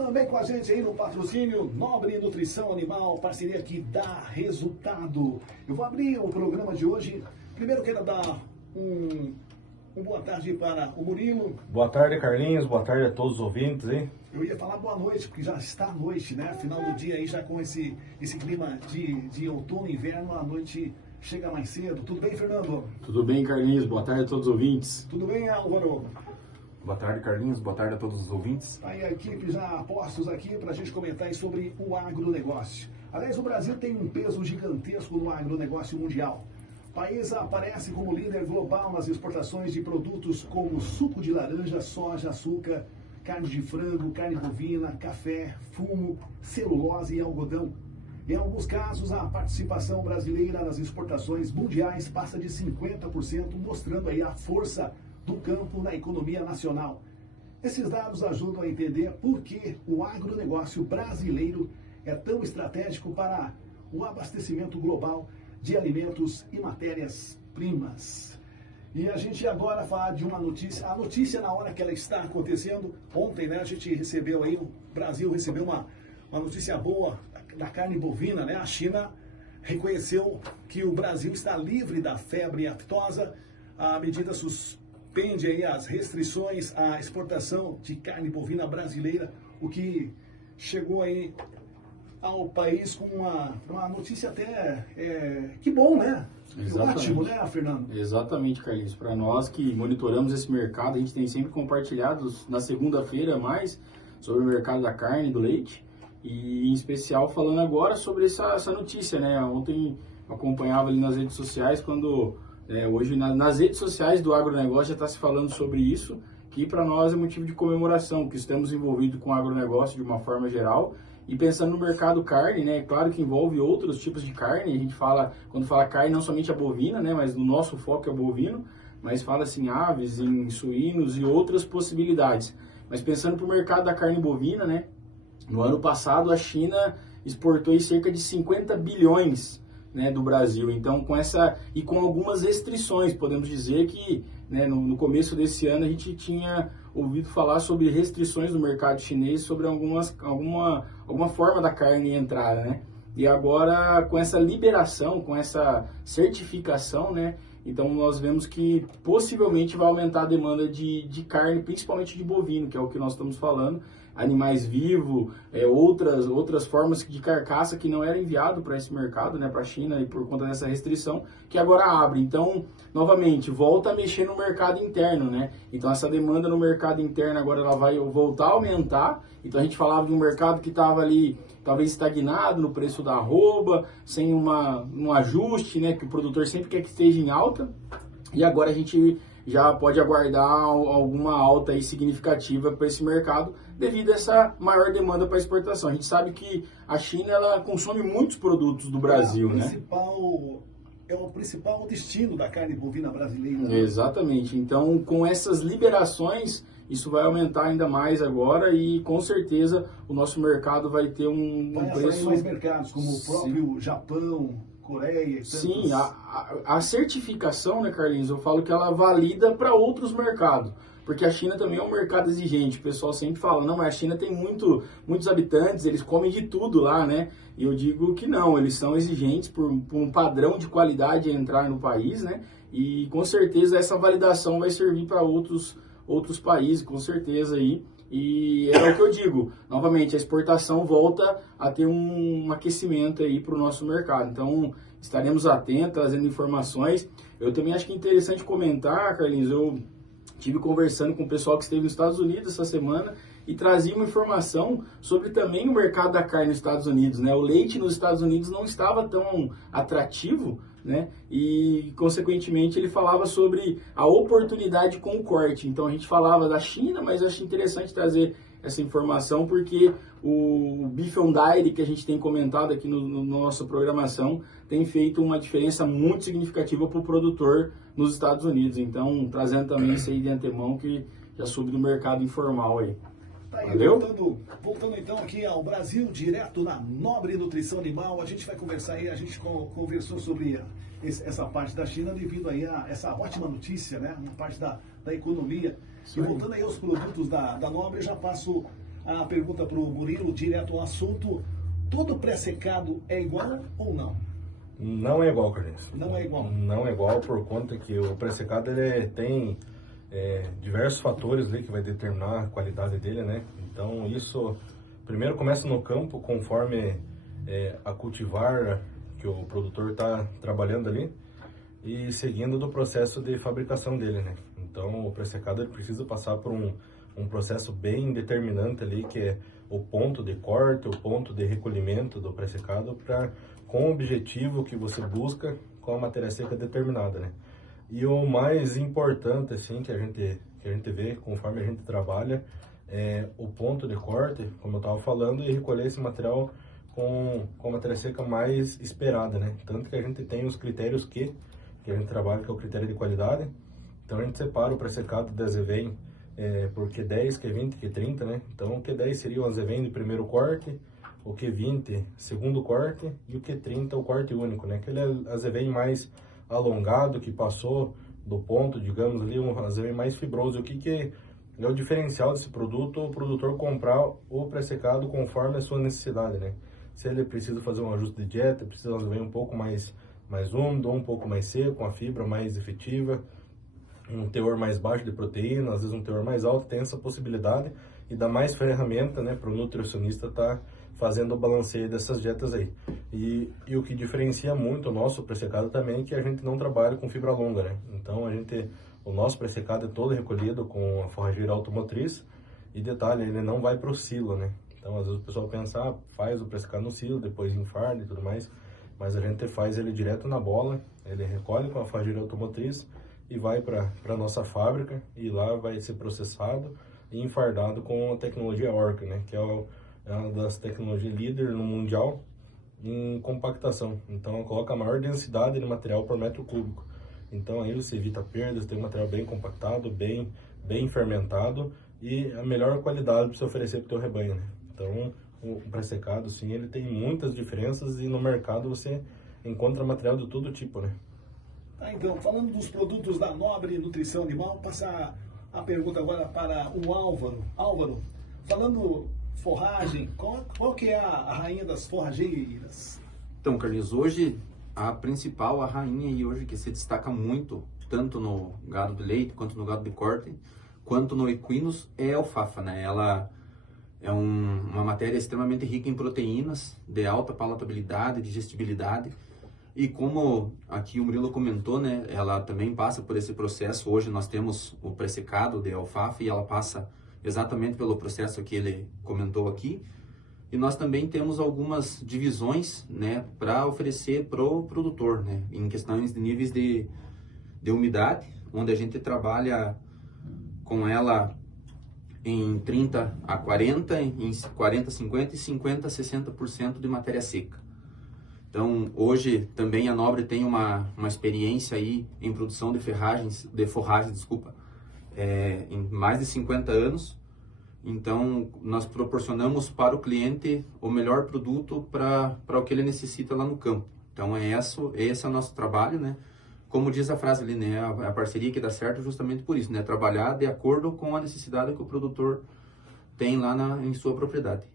Também com a gente aí no patrocínio Nobre Nutrição Animal, parceria que dá resultado. Eu vou abrir o programa de hoje. Primeiro quero dar uma boa tarde para o Murilo. Boa tarde, Carlinhos. Boa tarde a todos os ouvintes, hein? Eu ia falar boa noite, porque já está à noite, né? Final do dia aí, já com esse clima de outono e inverno, a noite chega mais cedo. Tudo bem, Fernando? Tudo bem, Carlinhos. Boa tarde a todos os ouvintes. Tudo bem, Álvaro? Boa tarde, Carlinhos. Boa tarde a todos os ouvintes. Aí a equipe já postos aqui para a gente comentar aí sobre o agronegócio. Aliás, o Brasil tem um peso gigantesco no agronegócio mundial. O país aparece como líder global nas exportações de produtos como suco de laranja, soja, açúcar, carne de frango, carne bovina, café, fumo, celulose e algodão. Em alguns casos, a participação brasileira nas exportações mundiais passa de 50%, mostrando aí a força do campo na economia nacional. Esses dados ajudam a entender por que o agronegócio brasileiro é tão estratégico para o abastecimento global de alimentos e matérias-primas. E a gente agora fala de uma notícia, a notícia na hora que ela está acontecendo. Ontem, né, a gente recebeu aí, o Brasil recebeu uma notícia boa da carne bovina, né? A China reconheceu que o Brasil está livre da febre aftosa. A medida suspende aí as restrições à exportação de carne bovina brasileira, o que chegou aí ao país com uma notícia até, que bom, né? Exatamente. Ótimo, né, Fernando? Exatamente, Carlinhos. Para nós que monitoramos esse mercado, a gente tem sempre compartilhado na segunda-feira mais sobre o mercado da carne e do leite. E em especial falando agora sobre essa notícia, né? Ontem eu acompanhava ali nas redes sociais, quando hoje nas redes sociais do agronegócio já está se falando sobre isso, que para nós é motivo de comemoração, que estamos envolvidos com o agronegócio de uma forma geral. E pensando no mercado carne, né, claro que envolve outros tipos de carne, a gente fala, quando fala carne, não somente a bovina, né, mas no nosso foco é o bovino, mas fala assim, aves, em suínos e outras possibilidades. Mas pensando para o mercado da carne bovina, né, no ano passado a China exportou cerca de 50 bilhões, né, do Brasil. Então, com algumas restrições, podemos dizer que, né, no começo desse ano a gente tinha ouvido falar sobre restrições no mercado chinês sobre alguma forma da carne entrar, né? E agora, com essa liberação, com essa certificação, né? Então, nós vemos que possivelmente vai aumentar a demanda de carne, principalmente de bovino, que é o que nós estamos falando, animais vivos, outras formas de carcaça que não era enviado para esse mercado, né, para a China, e por conta dessa restrição, que agora abre. Então, novamente, volta a mexer no mercado interno, né? Então, essa demanda no mercado interno agora ela vai voltar a aumentar. Então, a gente falava de um mercado que estava ali, talvez estagnado no preço da arroba, sem um ajuste, né, que o produtor sempre quer que esteja em alta. E agora a gente já pode aguardar alguma alta aí significativa para esse mercado devido a essa maior demanda para exportação. A gente sabe que a China ela consome muitos produtos do Brasil, né? É o principal destino da carne bovina brasileira. Né? Exatamente. Então, com essas liberações, isso vai aumentar ainda mais agora e, com certeza, o nosso mercado vai ter um preço... mais mercados, como o próprio Japão, Coreia... E Sim, a certificação, né, Carlinhos, eu falo que ela valida para outros mercados. Porque a China também é um mercado exigente. O pessoal sempre fala, não, mas a China tem muitos habitantes, eles comem de tudo lá, né? E eu digo que não, eles são exigentes por um padrão de qualidade a entrar no país, né? E com certeza essa validação vai servir para outros países, com certeza aí. E é o que eu digo, novamente, a exportação volta a ter um aquecimento aí para o nosso mercado. Então, estaremos atentos, trazendo informações. Eu também acho que é interessante comentar, Carlinhos, eu estive conversando com o pessoal que esteve nos Estados Unidos essa semana e trazia uma informação sobre também o mercado da carne nos Estados Unidos, né? O leite nos Estados Unidos não estava tão atrativo, né? E, consequentemente, ele falava sobre a oportunidade com o corte. Então, a gente falava da China, mas eu achei interessante trazer essa informação porque o Beef on Dairy, que a gente tem comentado aqui na nossa programação, tem feito uma diferença muito significativa para o produtor nos Estados Unidos. Então, trazendo também isso aí de antemão, que já soube do mercado informal aí. Tá aí, valeu? Voltando então aqui ao Brasil, direto na Nobre Nutrição Animal, a gente vai conversar aí, a gente conversou sobre essa parte da China devido aí a essa ótima notícia, né, uma parte da economia. E voltando aí aos produtos da Nobre, eu já passo A pergunta para o Murilo, direto ao assunto: todo pré-secado é igual ou não? Não é igual, Carlinhos. Não é igual. Não é igual por conta que o pré-secado ele tem diversos fatores ali que vai determinar a qualidade dele, né? Então isso primeiro começa no campo, conforme a cultivar que o produtor está trabalhando ali, e seguindo do processo de fabricação dele, né? Então o pré-secado ele precisa passar por um processo bem determinante ali, que é o ponto de corte, o ponto de recolhimento do pré-secado, com o objetivo que você busca com a matéria seca determinada, né? E o mais importante, assim, que a gente vê conforme a gente trabalha, é o ponto de corte, como eu estava falando, e recolher esse material com a matéria seca mais esperada, né? Tanto que a gente tem os critérios que a gente trabalha, que é o critério de qualidade. Então a gente separa o pré-secado da azevém por Q10, Q20, Q30, né? Então o Q10 seria o azevém de primeiro corte, o Q20 segundo corte e o Q30 o corte único, né? Aquele azevém mais alongado, que passou do ponto, digamos ali, um azevém mais fibroso. O que é o diferencial desse produto? O produtor comprar o pré-secado conforme a sua necessidade, né? Se ele precisa fazer um ajuste de dieta, precisa de um azevém um pouco mais úmido, ou um pouco mais seco, uma fibra mais efetiva, um teor mais baixo de proteína, às vezes um teor mais alto, tem essa possibilidade e dá mais ferramenta, né, para o nutricionista estar fazendo o balanceio dessas dietas aí. E o que diferencia muito o nosso pré-secado também é que a gente não trabalha com fibra longa, né? Então o nosso pré-secado é todo recolhido com a forrageira automotriz, e detalhe, ele não vai para o silo, né? Então às vezes o pessoal pensa, faz o pré-secado no silo, depois enfarda e tudo mais, mas a gente faz ele direto na bola, ele recolhe com a forrageira automotriz e vai para a nossa fábrica, e lá vai ser processado e enfardado com a tecnologia Orca, né? Que é uma das tecnologias líder no mundial em compactação. Então coloca a maior densidade de material por metro cúbico. Então aí você evita perdas, tem um material bem compactado, bem fermentado e a melhor qualidade para você oferecer para o teu rebanho, né? Então o pré-secado, sim, ele tem muitas diferenças, e no mercado você encontra material de todo tipo, né? Tá, então, falando dos produtos da Nobre Nutrição Animal, passar a pergunta agora para o Álvaro. Álvaro, falando forragem, qual que é a rainha das forrageiras? Então, Carlinhos, hoje a principal, a rainha, e hoje que se destaca muito, tanto no gado de leite, quanto no gado de corte, quanto no equinos, é a alfafa, né? Ela é uma matéria extremamente rica em proteínas, de alta palatabilidade, digestibilidade. E como aqui o Murilo comentou, né, ela também passa por esse processo. Hoje nós temos o pré-secado de alfafa, e ela passa exatamente pelo processo que ele comentou aqui. E nós também temos algumas divisões, né, para oferecer para o produtor, né, em questões de níveis de umidade, onde a gente trabalha com ela em 30 a 40, em 40 a 50 e 50 a 60% de matéria seca. Então, hoje também a Nobre tem uma experiência aí em produção de forragens, em mais de 50 anos. Então, nós proporcionamos para o cliente o melhor produto para o que ele necessita lá no campo. Então, esse é o nosso trabalho, né? Como diz a frase ali, né? A parceria que dá certo justamente por isso, né? Trabalhar de acordo com a necessidade que o produtor tem lá em sua propriedade.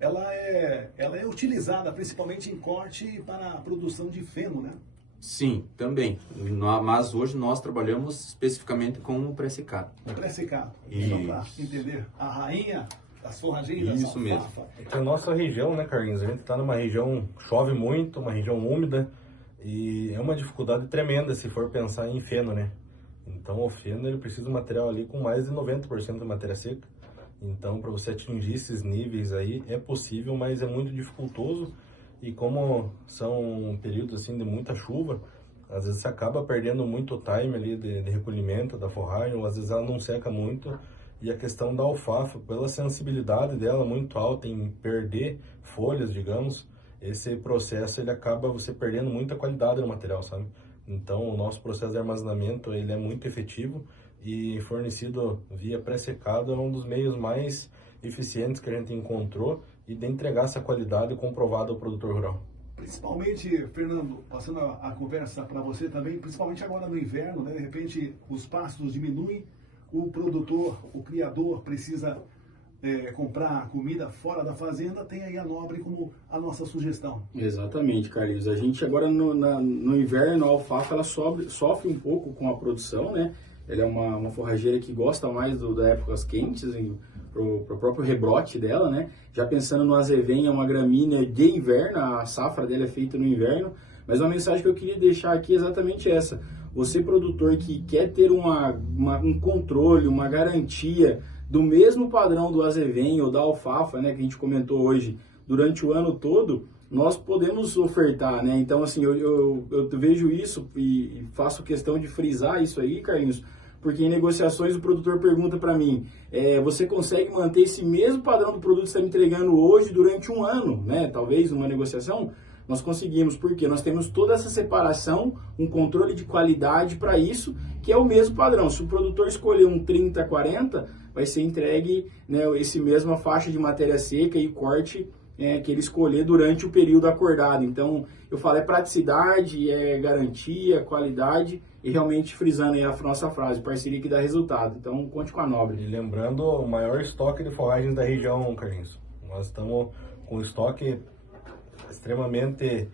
Ela é utilizada principalmente em corte para a produção de feno, né? Sim, também. Mas hoje nós trabalhamos especificamente com o pré-secado. O pré-secado. Só para entender. A rainha das forrageiras. Isso mesmo. É a nossa região, né, Carlinhos? A gente está numa região, chove muito, uma região úmida, e é uma dificuldade tremenda se for pensar em feno, né? Então o feno ele precisa de um material ali com mais de 90% de matéria seca. Então, para você atingir esses níveis aí, é possível, mas é muito dificultoso. E como são períodos assim de muita chuva, às vezes você acaba perdendo muito time ali de recolhimento da forragem, ou às vezes ela não seca muito. E a questão da alfafa, pela sensibilidade dela muito alta em perder folhas, digamos, esse processo ele acaba você perdendo muita qualidade no material, sabe? Então, o nosso processo de armazenamento ele é muito efetivo, e fornecido via pré-secado é um dos meios mais eficientes que a gente encontrou e de entregar essa qualidade comprovada ao produtor rural. Principalmente, Fernando, passando a conversa para você também, principalmente agora no inverno, né? De repente os pastos diminuem, o produtor, o criador precisa comprar comida fora da fazenda, tem aí a Nobre como a nossa sugestão. Exatamente, Carlinhos. A gente agora no inverno, a alfafa ela sofre um pouco com a produção, né? Ela é uma forrageira que gosta mais das épocas quentes, pro próprio rebrote dela, né? Já pensando no azevém, é uma gramínea de inverno, a safra dela é feita no inverno, mas uma mensagem que eu queria deixar aqui é exatamente essa. Você, produtor que quer ter um controle, uma garantia do mesmo padrão do azevém ou da alfafa, né, que a gente comentou hoje, durante o ano todo, nós podemos ofertar, né? Então, assim, eu vejo isso e faço questão de frisar isso aí, Carlinhos, porque em negociações o produtor pergunta para mim, você consegue manter esse mesmo padrão do produto que você está me entregando hoje durante um ano, né? Talvez uma negociação, nós conseguimos, porque nós temos toda essa separação, um controle de qualidade para isso, que é o mesmo padrão. Se o produtor escolher um 30-40, vai ser entregue, né, esse mesma faixa de matéria seca e corte que ele escolher durante o período acordado. Então, eu falo, é praticidade, é garantia, qualidade e realmente frisando aí a nossa frase, parceria que dá resultado. Então, conte com a Nobre. E lembrando, o maior estoque de forragens da região, Carlinhos. Nós estamos com estoque extremamente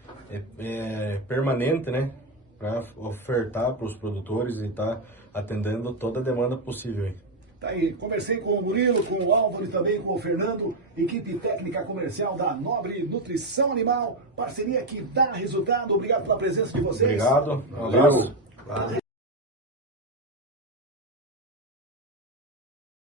permanente, né? Para ofertar para os produtores e estar atendendo toda a demanda possível. Tá aí, conversei com o Murilo, com o Álvaro e também com o Fernando, equipe técnica comercial da Nobre Nutrição Animal, parceria que dá resultado. Obrigado pela presença de vocês. Obrigado, um abraço. Valeu.